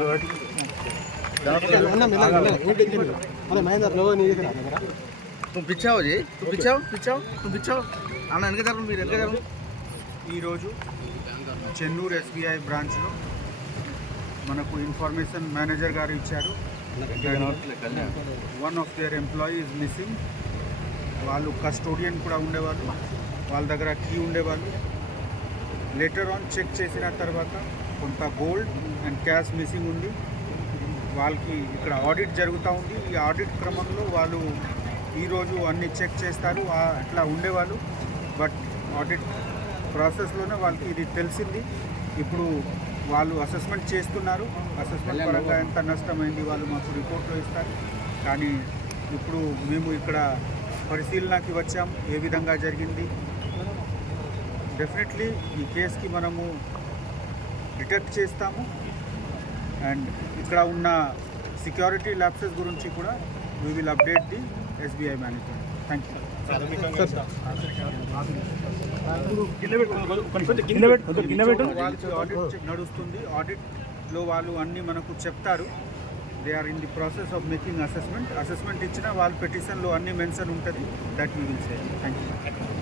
వెనక మీరు వెనక ఈరోజు చెన్నూరు ఎస్బీఐ బ్రాంచ్లో మనకు ఇన్ఫర్మేషన్ మేనేజర్ గారు ఇచ్చారు one of their employees missing వాళ్ళు కస్టోడియన్ కూడా ఉండేవాళ్ళు వాళ్ళ దగ్గర కీ ఉండేవాళ్ళు లెటర్ ఆన్ చెక్ చేసిన తర్వాత కొంత గోల్డ్ అండ్ క్యాష్ మిస్సింగ్ ఉంది. వాళ్ళకి ఇక్కడ ఆడిట్ జరుగుతూ ఉంది. ఈ ఆడిట్ క్రమంలో వాళ్ళు ఈరోజు అన్ని చెక్ చేస్తారు. అట్లా ఉండేవాళ్ళు. బట్ ఆడిట్ ప్రాసెస్లోనే వాళ్ళకి ఇది తెలిసింది. ఇప్పుడు వాళ్ళు అసెస్మెంట్ చేస్తున్నారు. అసెస్మెంట్ పరంగా ఎంత నష్టమైంది వాళ్ళు మాకు రిపోర్ట్లో ఇస్తారు. కానీ ఇప్పుడు మేము ఇక్కడ పరిశీలనకి వచ్చాం. ఏ విధంగా జరిగింది? డెఫినెట్లీ ఈ కేసుకి మనము డిటెక్ట్ చేస్తాము. అండ్ ఇక్కడ ఉన్న సెక్యూరిటీ ల్యాప్సెస్ గురించి కూడా we will update the SBI management thank you audit నడుస్తుంది ఆడిట్లో వాళ్ళు అన్నీ మనకు చెప్తారు they are in the process of making assessment assessment ఇచ్చిన వాళ్ళ పెటిషన్లో అన్ని మెన్షన్ ఉంటుంది that we will say thank you